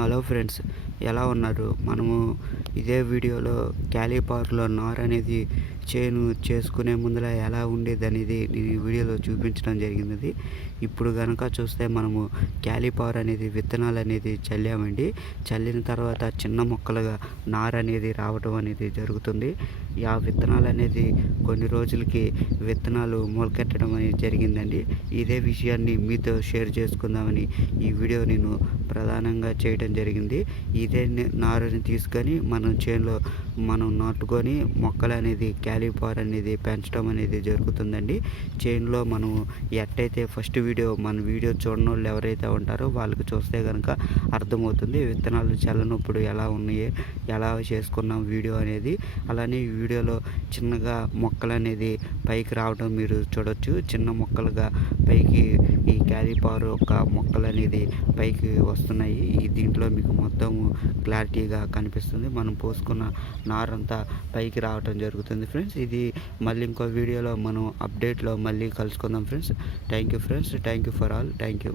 Hello friends ఎలా ఉన్నారు? మనము ఇదే వీడియోలో క్యాలీపార్లో నార్ అనేది చేను చేసుకునే ముందర ఎలా ఉండేది అనేది నేను ఈ వీడియోలో చూపించడం జరిగినది. ఇప్పుడు కనుక చూస్తే మనము క్యాలీపార్ అనేది విత్తనాలు అనేది చల్లామండి. చల్లిన తర్వాత చిన్న మొక్కలుగా నార్ అనేది రావటం అనేది జరుగుతుంది. ఆ విత్తనాలు అనేది కొన్ని రోజులకి విత్తనాలు మొలకెట్టడం అనేది జరిగిందండి. ఇదే విషయాన్ని మీతో షేర్ చేసుకుందామని ఈ వీడియో నేను ప్రధానంగా చేయడం జరిగింది. ఇదే నారని తీసుకొని మనం చేనులో మనం నాటుకొని మొక్కలు అనేది క్యాలిపార్ అనేది పెంచడం అనేది జరుగుతుందండి. చేనులో మనం ఎట్టయితే ఫస్ట్ వీడియో మన వీడియో చూడని వాళ్ళు ఎవరైతే ఉంటారో వాళ్ళకి చూస్తే కనుక అర్థమవుతుంది. విత్తనాలు చల్లనప్పుడు ఎలా ఉన్నాయి ఎలా చేసుకున్నాం వీడియో అనేది. అలానే ఈ వీడియోలో చిన్నగా మొక్కలు అనేది పైకి రావడం మీరు చూడొచ్చు. చిన్న మొక్కలుగా పైకి ఈ క్యాలిపార్ యొక్క మొక్కలు అనేది పైకి వస్తున్నాయి. ఇది దీంట్లో మీకు మొత్తం క్లారిటీగా కనిపిస్తుంది. మనం పోసుకున్న నారంతా పైకి రావటం జరుగుతుంది ఫ్రెండ్స్. ఇది మళ్ళీ ఇంకో వీడియోలో మనం అప్డేట్లో మళ్ళీ కలుసుకుందాం friends. Thank you friends. Thank you for all. Thank you.